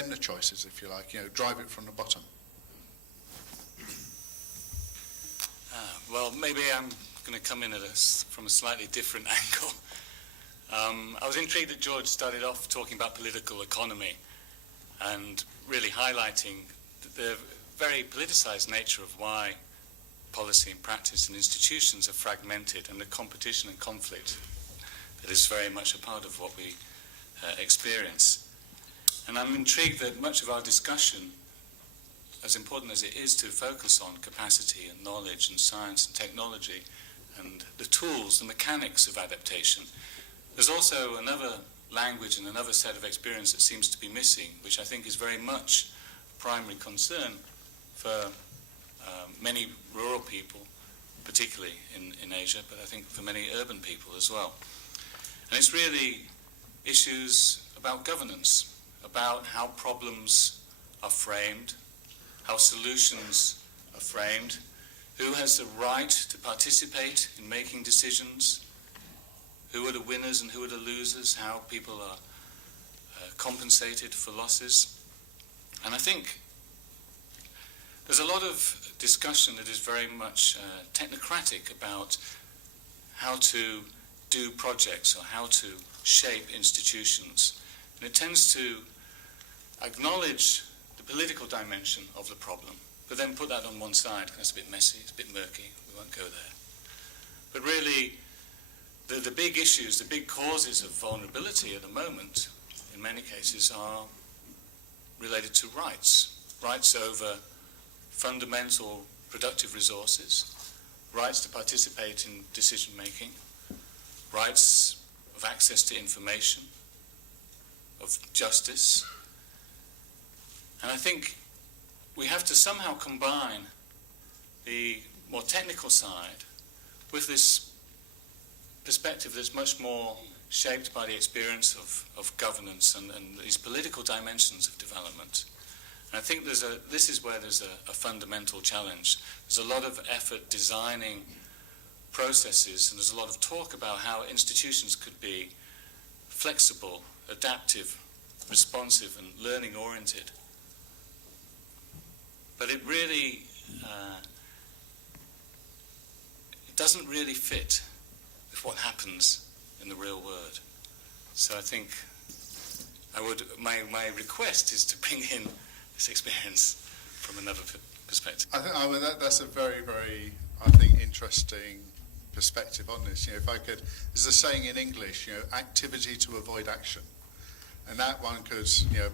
them the choices, if you like, drive it from the bottom. Well, maybe I'm going to come in at from a slightly different angle. I was intrigued that George started off talking about political economy and really highlighting the very politicized nature of why policy and practice and institutions are fragmented, and the competition and conflict that is very much a part of what we experience. And I'm intrigued that much of our discussion, as important as it is to focus on capacity and knowledge and science and technology and the tools, the mechanics of adaptation, there's also another language and another set of experience that seems to be missing, which I think is very much a primary concern for many rural people, particularly in Asia, but I think for many urban people as well. And it's really issues about governance, about how problems are framed, how solutions are framed, who has the right to participate in making decisions, who are the winners and who are the losers, how people are compensated for losses. And I think there's a lot of discussion that is very much technocratic about how to do projects or how to shape institutions. And it tends to acknowledge the political dimension of the problem, but then put that on one side. That's a bit messy, it's a bit murky, we won't go there. But really, the big issues, the big causes of vulnerability at the moment, in many cases, are related to rights. Rights over fundamental productive resources, rights to participate in decision making, rights of access to information, of justice. And I think we have to somehow combine the more technical side with this perspective that's much more shaped by the experience of governance and these political dimensions of development. And I think this is where there's a fundamental challenge. There's a lot of effort designing processes, and there's a lot of talk about how institutions could be flexible, adaptive, responsive, and learning-oriented. But it really it doesn't really fit with what happens in the real world. So I think my request is to bring in this experience from another perspective. I think that's a very, very, I think, interesting perspective on this. If I could, there's a saying in English, activity to avoid action. And that one could,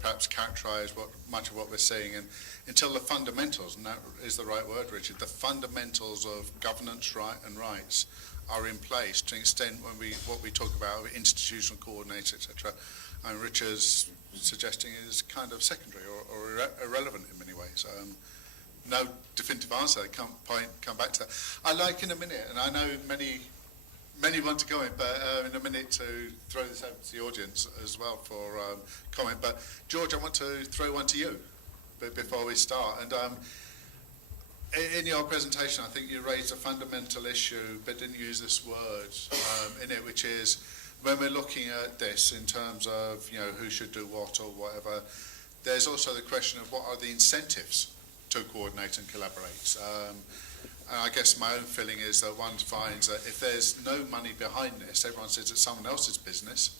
perhaps characterize much of what we're seeing. And until the fundamentals, and that is the right word, Richard, the fundamentals of governance and rights are in place to an extent what we talk about institutional coordinator, etc. And Richard's suggesting is kind of secondary or irrelevant in many ways. No definitive answer. I can't come back to that. I'd like in a minute, and I know many want to go in, but in a minute to throw this over to the audience as well for comment. But George, I want to throw one to you before we start. And in your presentation, I think you raised a fundamental issue, but didn't use this word in it, which is when we're looking at this in terms of who should do what or whatever. There's also the question of what are the incentives to coordinate and collaborate. And I guess my own feeling is that one finds that if there's no money behind this, everyone says it's someone else's business.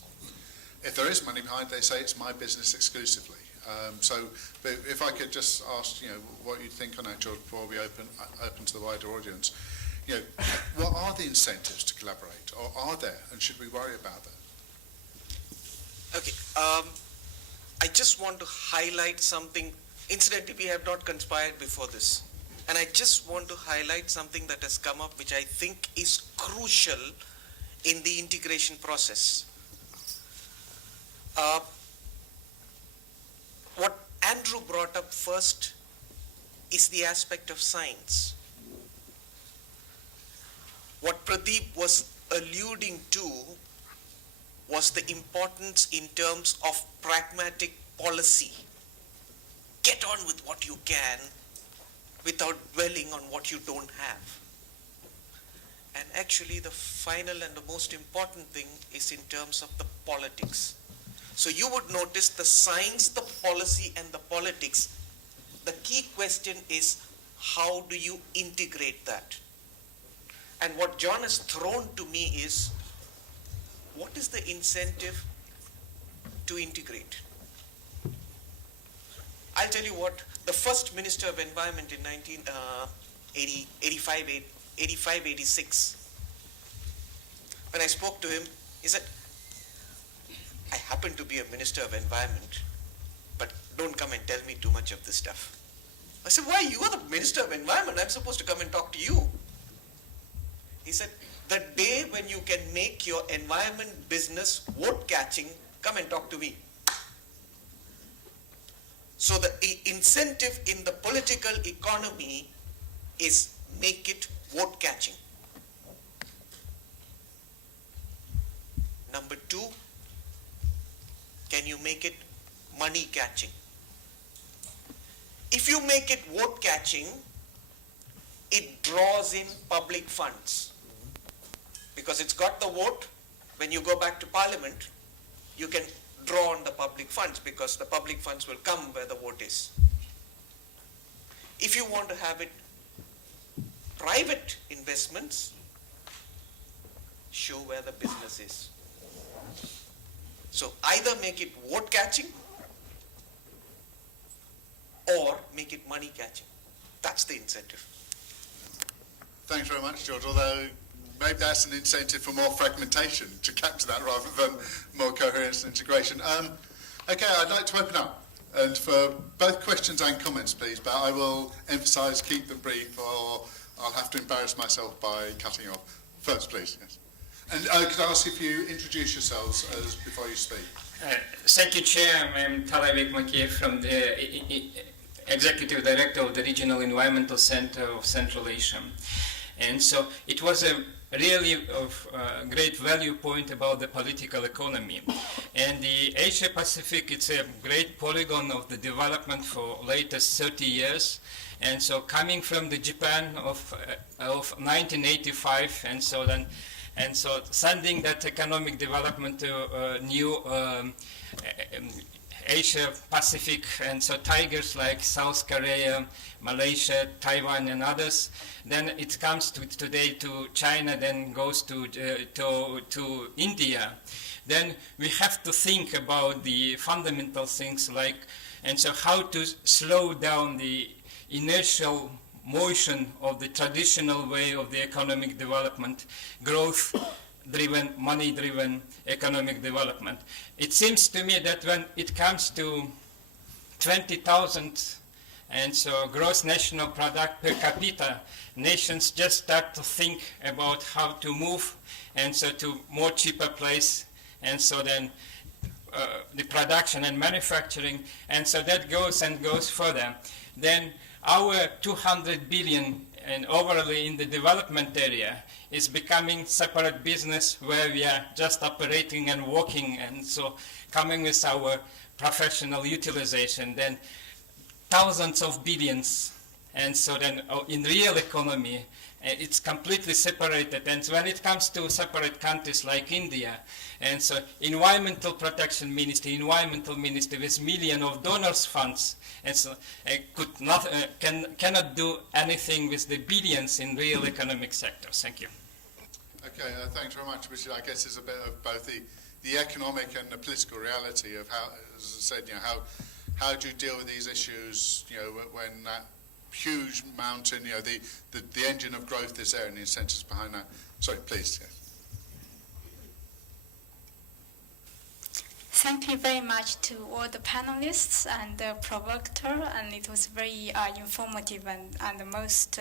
If there is money behind, they say it's my business exclusively. But if I could just ask, what you think on that, George, before we open to the wider audience. What are the incentives to collaborate, or are there, and should we worry about them? Okay, I just want to highlight something. Incidentally, we have not conspired before this. And I just want to highlight something that has come up, which I think is crucial in the integration process. What Andrew brought up first is the aspect of science. What Pradeep was alluding to was the importance in terms of pragmatic policy. Get on with what you can without dwelling on what you don't have. And actually the final and the most important thing is in terms of the politics. So you would notice the science, the policy, and the politics. The key question is, how do you integrate that? And what John has thrown to me is, what is the incentive to integrate? I'll tell you what, the first Minister of Environment in 1985-86, when I spoke to him, he said, I happen to be a Minister of Environment, but don't come and tell me too much of this stuff. I said, why? You are the Minister of Environment. I'm supposed to come and talk to you. He said, the day when you can make your environment business vote catching, come and talk to me. So the incentive in the political economy is make it vote catching. Number two, can you make it money catching? If you make it vote catching, it draws in public funds. Because it's got the vote, when you go back to Parliament, you can draw on the public funds because the public funds will come where the vote is. If you want to have it private investments, show where the business is. So either make it vote catching or make it money catching. That's the incentive. Thanks very much, George. Although maybe that's an incentive for more fragmentation to capture that rather than more coherence and integration. Okay, I'd like to open up and for both questions and comments, please, but I will emphasise keep them brief or I'll have to embarrass myself by cutting off. First, please. Yes. And could I ask if you introduce yourselves before you speak? Thank you, Chair. I'm Talavik Makiev from the Executive Director of the Regional Environmental Center of Central Asia. And so it was a really of great value point about the political economy. And the Asia Pacific, it's a great polygon of the development for latest 30 years. And so coming from the Japan of 1985 and so then, and so sending that economic development to new Asia Pacific, and so tigers like South Korea, Malaysia, Taiwan, and others. Then it comes to today to China, then goes to India. Then we have to think about the fundamental things like, and so how to slow down the inertial motion of the traditional way of the economic development, growth-driven, money-driven economic development. It seems to me that when it comes to 20,000 and so gross national product per capita, nations just start to think about how to move and so to more cheaper place, and so then the production and manufacturing, and so that goes and goes further. Then our 200 billion and overall in the development area is becoming separate business where we are just operating and working, and so coming with our professional utilization, then thousands of billions, and so then in real economy it's completely separated. And when it comes to separate countries like India, and so environmental protection ministry with millions of donors funds, and so could not cannot do anything with the billions in real economic sectors. Thank you. Okay, thanks very much, which I guess is a bit of both the economic and the political reality of how, as I said, you know, how do you deal with these issues, you know, when that huge mountain, you know, the engine of growth is there and the incentives behind that. Sorry, please. Yeah. Thank you very much to all the panelists and the provocateur, and it was very informative and the most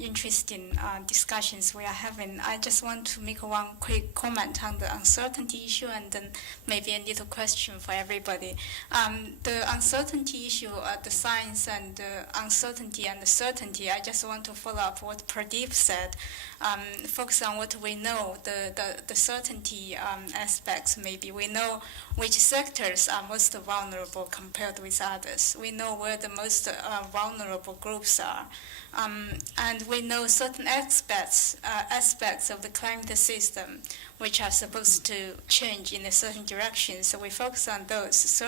interesting discussions we are having. I just want to make one quick comment on the uncertainty issue and then maybe a little question for everybody. The uncertainty issue, the science and the uncertainty and the certainty, I just want to follow up what Pradeep said. Focus on what we know, the certainty aspects maybe. We know which sectors are most vulnerable compared with others. We know where the most vulnerable groups are. And we know certain aspects of the climate system which are supposed to change in a certain direction. So we focus on those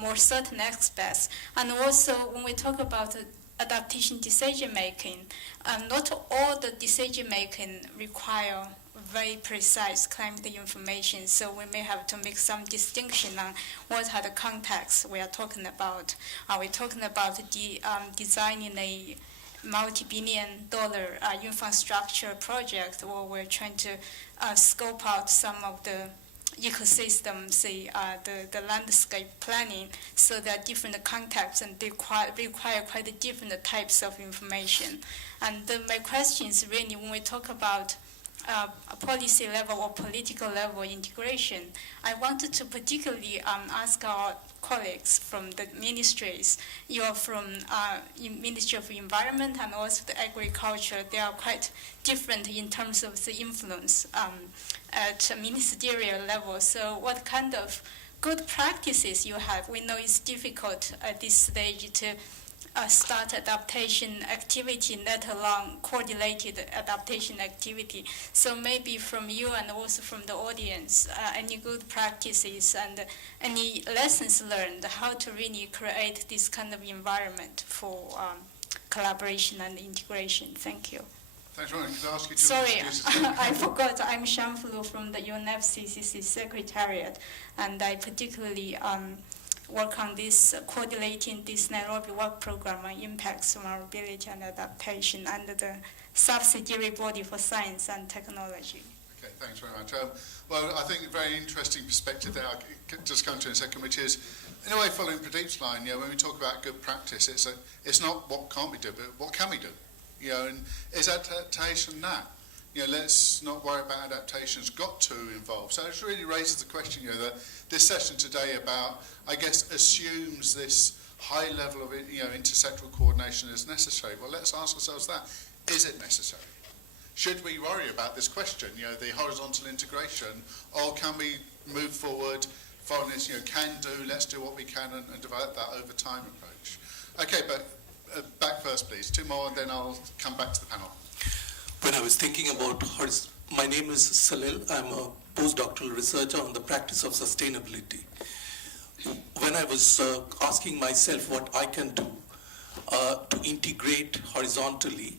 more certain aspects. And also when we talk about adaptation decision making, not all the decision making require very precise climate information, so we may have to make some distinction on what are the contexts we are talking about. Are we talking about designing a multi-billion-dollar infrastructure project, or we're trying to scope out some of the ecosystem, say the landscape planning, so there are different contexts and they require quite different types of information. And my question is really, when we talk about a policy level or political level integration, I wanted to particularly ask our colleagues from the ministries. You are from Ministry of Environment and also the Agriculture. They are quite different in terms of the influence at a ministerial level. So what kind of good practices you have? We know it's difficult at this stage to start adaptation activity, let alone coordinated adaptation activity. So maybe from you and also from the audience, any good practices and any lessons learned how to really create this kind of environment for collaboration and integration. Thank you. Thanks, Ron. Could I ask you to Sorry, introduce yourself? I forgot. I'm Shamfulu from the UNFCCC Secretariat, and I particularly work on this, coordinating this Nairobi work program on impacts, vulnerability, and adaptation under the subsidiary body for science and technology. Okay, thanks very much. Well, I think a very interesting perspective there. I can just come to in a second, which is, in a way, following Pradeep's line. When we talk about good practice, it's not what can't we do, but what can we do. And is adaptation that? Let's not worry about adaptation's got to involve. So it really raises the question, that this session today about, I guess, assumes this high level of, intersectoral coordination is necessary. Well, let's ask ourselves that. Is it necessary? Should we worry about this question, the horizontal integration, or can we move forward, following this, can do, let's do what we can and develop that over time approach. Okay, but back first, please. Two more, and then I'll come back to the panel. When I was thinking about my name is Salil. I'm a postdoctoral researcher on the practice of sustainability. When I was asking myself what I can do to integrate horizontally,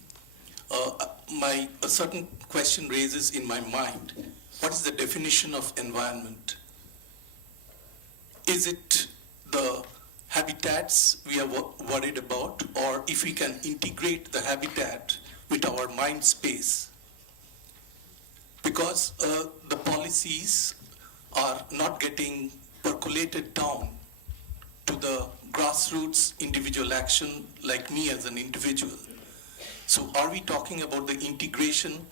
a certain question raises in my mind. What is the definition of environment? Is it the habitats we are worried about, or if we can integrate the habitat with our mind space? Because the policies are not getting percolated down to the grassroots individual action, like me as an individual. So are we talking about the integration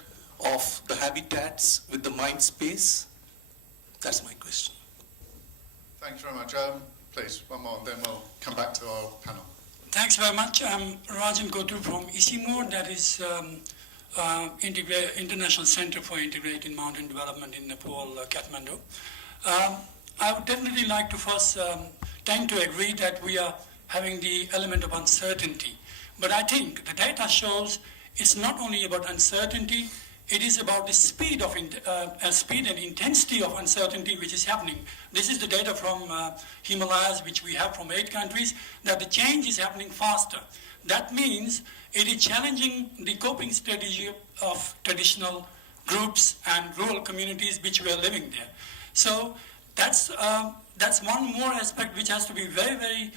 of the habitats with the mind space? That's my question. Thanks very much. Please, one more, and then we'll come back to our panel. Thanks very much. I'm Rajan Gotu from ICIMO, that is International Center for Integrated Mountain Development in Nepal, Kathmandu. I would definitely like to first tend to agree that we are having the element of uncertainty. But I think the data shows it's not only about uncertainty, it is about the speed and intensity of uncertainty which is happening. This is the data from Himalayas, which we have from 8 countries, that the change is happening faster. That means it is challenging the coping strategy of traditional groups and rural communities which were living there. So that's one more aspect which has to be very, very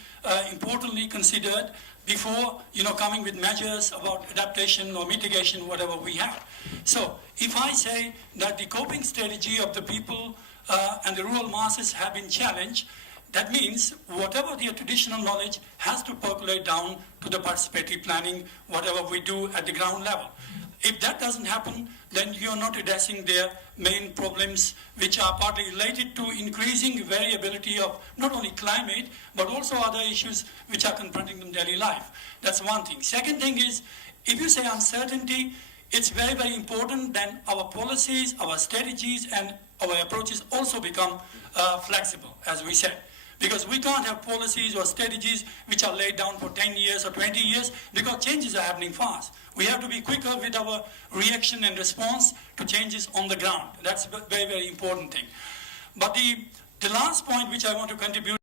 importantly considered before coming with measures about adaptation or mitigation, whatever we have. So if I say that the coping strategy of the people and the rural masses have been challenged, that means whatever their traditional knowledge has to percolate down to the participatory planning, whatever we do at the ground level. If that doesn't happen, then you're not addressing their main problems, which are partly related to increasing variability of not only climate, but also other issues which are confronting them daily life. That's one thing. Second thing is, if you say uncertainty, it's very, very important that our policies, our strategies, and our approaches also become flexible, as we said. Because we can't have policies or strategies which are laid down for 10 years or 20 years, because changes are happening fast. We have to be quicker with our reaction and response to changes on the ground. That's a very, very important thing. But the last point which I want to contribute